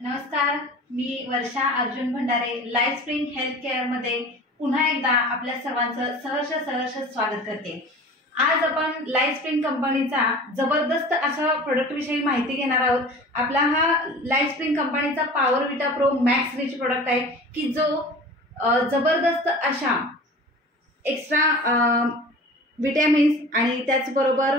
नमस्कार, मी Varsha Arjun Bhandare life spring health care मध्ये पुन्हा एकदा आपल्या सर्वांचं सहर्ष स्वागत करते। आज आपण लाईफ स्प्रिंग कंपनीचा जबरदस्त अशा प्रोडक्ट विषयी माहिती घेणार आहोत। आपला हा लाईफ स्प्रिंग कंपनीचा पॉवर विटा प्रो मॅक्स रिच प्रोडक्ट आहे की जो जबरदस्त अशा एक्स्ट्रा विटॅमिन्स आणि त्याचबरोबर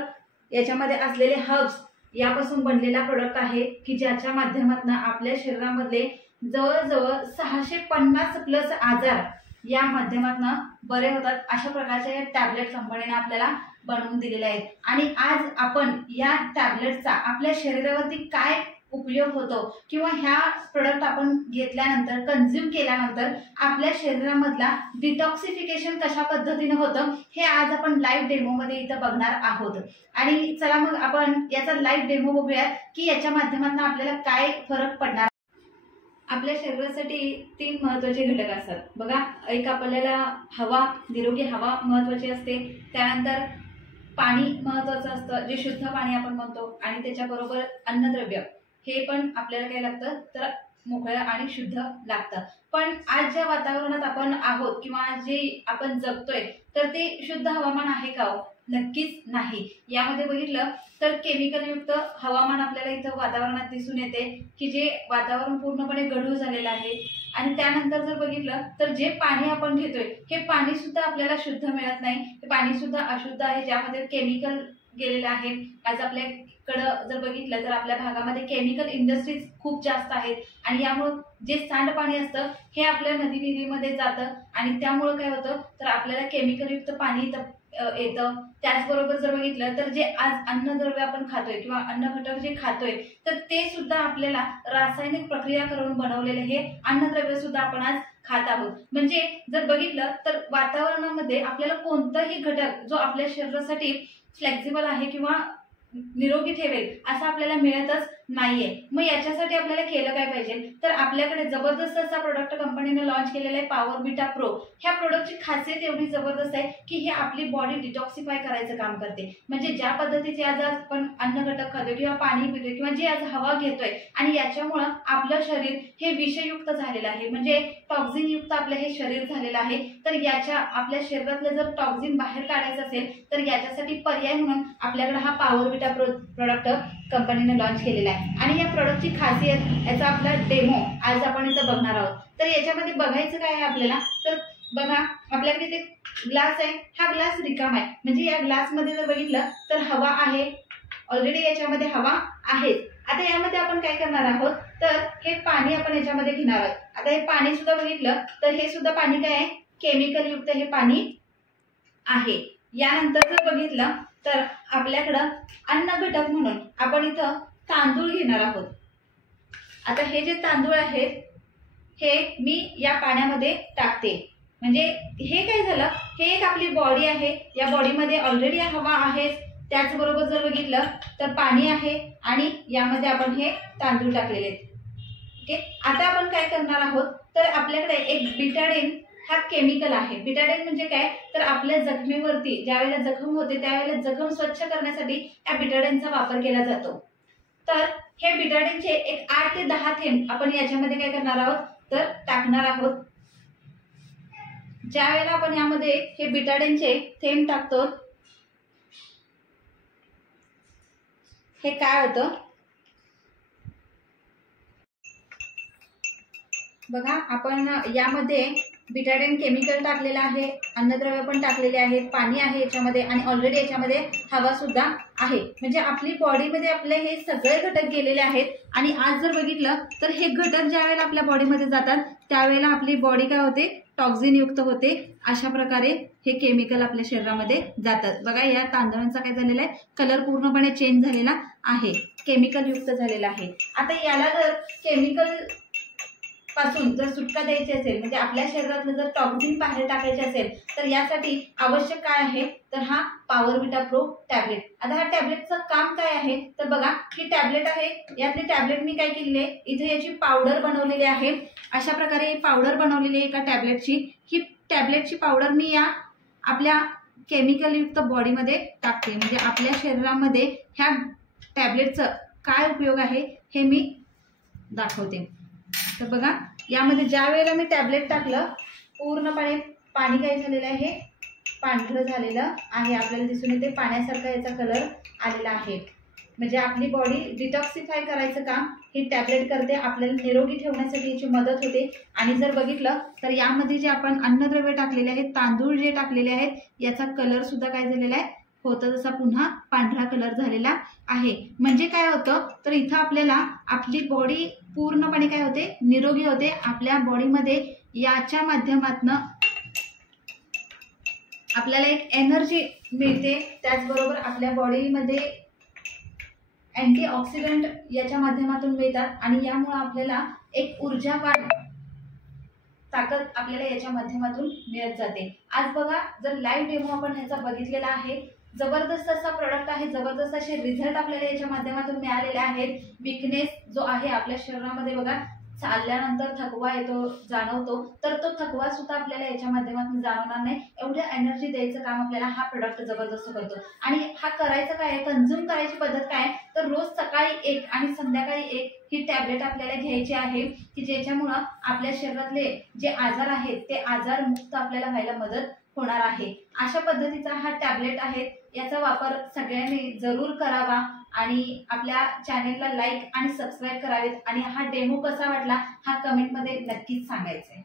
याच्यामध्ये असलेले हर्ब्स यापासून बनलेला प्रोडक्ट आहे की ज्याच्या माध्यमातून आपल्या शरीरामध्ये जवळजवळ 650+ आजार या माध्यमातून बरे होतात। अशा प्रकारचे हे टॅबलेट कंपनीने आपल्याला बनवून दिलेले आहेत आणि आज आपण या टॅबलेटचा आपल्या शरीरावरती काय उपयोग होतो किंवा ह्या प्रोडक्ट आपण घेतल्यानंतर कंझ्युम केल्यानंतर आपल्या शरीरामधला डिटॉक्सिफिकेशन कशा पद्धतीने होतं हे आज आपण लाईव्ह डेमो मध्ये इथं बघणार आहोत। आणि चला मग आपण याचा लाईव्ह डेमो बघूया की याच्या माध्यमातून आपल्याला काय फरक पडणार। आपल्या शरीरासाठी 3 महत्त्वाचे घटक असतात बघा। एक आपल्याला हवा, निरोगी हवा महत्त्वाची असते, त्यानंतर पाणी महत्त्वाचं असतं जे शुद्ध पाणी आपण म्हणतो, आणि त्याच्याबरोबर अन्नद्रव्य हे पण आपल्याला काय लागतं तर मोकळं आणि शुद्ध लागतं। पण आज ज्या वातावरणात आपण आहोत किंवा जे आपण जगतोय तर ते शुद्ध हवामान आहे का? नक्कीच नाही। यामध्ये बघितलं तर केमिकल युक्त हवामान आपल्याला इथं वातावरणात दिसून येते की जे वातावरण पूर्णपणे गढूळ झालेलं आहे। आणि त्यानंतर जर बघितलं तर जे पाणी आपण घेतोय हे पाणी सुद्धा आपल्याला शुद्ध मिळत नाही, हे पाणी सुद्धा अशुद्ध आहे ज्यामध्ये केमिकल गेलेलं आहे। आज आपल्याकडं जर बघितलं तर आपल्या भागामध्ये केमिकल इंडस्ट्रीज खूप जास्त आहेत आणि यामुळे जे सांडपाणी असतं हे आपल्या नदी विहिरीमध्ये जातं आणि त्यामुळे काय होतं तर आपल्याला केमिकल युक्त पाणी येतं। त्याचबरोबर जर बघितलं तर जे आज अन्नद्रव्य आपण खातोय किंवा अन्न घटक जे खातोय तर ते सुद्धा आपल्याला रासायनिक प्रक्रिया करून बनवलेले हे अन्नद्रव्य सुद्धा आपण आज खात आहोत। म्हणजे जर बघितलं तर वातावरणामध्ये आपल्याला कोणताही घटक जो आपल्या शरीरासाठी फ्लेक्सिबल आहे किंवा निरोगी ठेवेल असं आपल्याला मिळतच नाहीये। मग याच्यासाठी आपल्याला केलं काय पाहिजे तर आपल्याकडे जबरदस्त असा प्रोडक्ट कंपनीने लॉन्च केलेला आहे पॉवर विटा प्रो। ह्या प्रोडक्टची खासियत एवढी जबरदस्त आहे की हे आपली बॉडी डिटॉक्सिफाय करायचं काम करते। म्हणजे ज्या पद्धतीचे आज आपण अन्न घटक खातोय किंवा पाणी पितोय किंवा जे आज हवा घेतोय आणि याच्यामुळे आपलं शरीर हे विषयुक्त झालेलं आहे, म्हणजे टॉक्झिन युक्त आपलं हे शरीर झालेलं आहे। तर याच्या आपल्या शरीरातलं जर टॉक्झिन बाहेर काढायचं असेल तर याच्यासाठी पर्याय म्हणून आपल्याकडे हा पॉवर विटा प्रो प्रोडक्ट कंपनीने लॉन्च केलेला आहे। आणि या प्रोडक्टची खासियत याचा आपला डेमो आज आपण इथं बघणार आहोत। तर याच्यामध्ये बघायचं काय आहे आपल्याला तर बघा आपल्याकडे इथे ग्लास आहे, हा ग्लास रिकामा आहे, म्हणजे या ग्लास मध्ये जर बघितलं तर हवा आहे, ऑलरेडी याच्यामध्ये हवा आहे। आता यामध्ये आपण काय करणार आहोत तर हे पाणी आपण याच्यामध्ये घेणार आहोत। आता हे पाणी सुद्धा बघितलं तर हे सुद्धा पाणी काय आहे केमिकल युक्त हे पाणी आहे। यानंतर जर बघितलं तर आपल्याकडं अन्न घटक म्हणून आपण इथं तांदूळ घेणार आहोत। आता हे जे तांदूळ आहेत हे मी या पाण्यामध्ये टाकते, म्हणजे हे काय झालं हे एक आपली बॉडी आहे, या बॉडीमध्ये ऑलरेडी हवा आहे, त्याचबरोबर जर बघितलं तर पाणी आहे आणि यामध्ये आपण हे तांदूळ टाकलेले आहेत। ओके, आता आपण काय करणार आहोत तर आपल्याकडे एक बिटाडीन हा केमिकल आहे। बिटाडीन म्हणजे काय तर आपल्या जखमेवरती ज्यावेळेला जखम होते त्यावेळेला जखम स्वच्छ करण्यासाठी या बिटाडीनचा वापर केला जातो। तर हे बिटाडीनचे एक 8 ते 10 थेंब आपण याच्यामध्ये काय करणार आहोत तर टाकणार आहोत। ज्या वेळेला आपण यामध्ये हे बिटाडीनचे थेंब टाकतो हे काय होतं बघा, आपण यामध्ये बिटाडीन केमिकल टाकलेलं आहे, अन्नद्रव्य पण टाकलेले आहेत, पाणी आहे याच्यामध्ये आणि ऑलरेडी याच्यामध्ये हवा सुद्धा आहे, म्हणजे आपली बॉडीमध्ये आपले हे सगळे घटक गेलेले आहेत। आणि आज जर बघितलं तर हे घटक ज्या वेळेला आपल्या बॉडीमध्ये जातात त्यावेळेला आपली बॉडी काय होते टॉक्झिन युक्त होते। अशा प्रकारे हे केमिकल आपल्या शरीरामध्ये जातात। बघा या तांदळांचा काय झालेला आहे कलर पूर्णपणे चेंज झालेला आहे, केमिकल युक्त झालेला आहे। आता याला जर केमिकल पासून जर सुटका द्यायची असेल म्हणजे आपल्या शरीरातलं जर टॉक्झिन बाहेर टाकायचे असेल तर यासाठी आवश्यक काय आहे तर हा पॉवर विटा प्रो टॅबलेट। आता हा टॅबलेटचं काम काय आहे तर बघा ही टॅबलेट आहे, यातली टॅबलेट मी काय केलेली आहे इथे याची पावडर बनवलेली आहे। अशा प्रकारे पावडर बनवलेली आहे एका टॅबलेटची। ही टॅबलेटची पावडर मी या आपल्या केमिकल युक्त बॉडीमध्ये टाकते, म्हणजे आपल्या शरीरामध्ये ह्या टॅबलेटचं काय उपयोग आहे हे मी दाखवते। तर बघा, यामध्ये ज्या वेळेला मी टॅबलेट टाकलं पूर्णपणे पाणी काय झालेलं आहे, पांढरं झालेलं आहे, आपल्याला दिसून येते पाण्यासारखा याचा कलर आलेला आहे। म्हणजे आपली बॉडी डिटॉक्सिफाय करायचं काम ही टॅबलेट करते, आपल्याला निरोगी ठेवण्यासाठी याची मदत होते। आणि जर बघितलं तर यामध्ये जे आपण अन्नद्रव्य टाकलेले आहेत, तांदूळ जे टाकलेले आहेत, याचा कलर सुद्धा काय झालेला आहे, होतं जसा पुन्हा पांढरा कलर झालेला आहे। म्हणजे काय होतं, तर इथं आपल्याला आपली बॉडी पूर्णपणे काय होते, निरोगी होते। आपल्या बॉडीमध्ये याच्या माध्यमातून आपल्याला एक एनर्जी मिळते, त्याचबरोबर आपल्या बॉडीमध्ये अँटीऑक्सिडंट याच्या माध्यमातून मिळतात आणि यामुळे आपल्याला एक ऊर्जावान ताकद आपल्याला याच्या माध्यमातून मिळत जाते। आज बघा, जर लाईव्ह डेमो आपण ह्याचा बघितलेला आहे, जबरदस्त असा प्रोडक्ट आहे, जबरदस्त असे रिझल्ट आपल्याला याच्या माध्यमातून मिळालेले आहेत। विकनेस जो आहे आपल्या शरीरामध्ये बघा, चालल्यानंतर थकवा येतो, जाणवतो, तर तो थकवा सुद्धा आपल्याला याच्या माध्यमातून जाणवणार नाही। एवढं एनर्जी द्यायचं काम आपल्याला हा प्रोडक्ट जबरदस्त करतो। आणि हा करायचं काय आहे, कंझ्युम करायची पद्धत काय आहे, तर रोज सकाळी 1 आणि संध्याकाळी 1 ही टॅबलेट आपल्याला घ्यायची आहे, की ज्याच्यामुळं आपल्या शरीरातले जे आजार आहेत ते आजार मुक्त आपल्याला व्हायला मदत होणार आहे। अशा पद्धतीचा हा टॅबलेट आहे, याचा वापर सगळ्यांनी जरूर करावा आणि आपल्या चॅनेलला लाईक आणि सबस्क्राईब करावेत। आणि हा डेमो कसा वाटला हा कमेंटमध्ये नक्कीच सांगायचा आहे।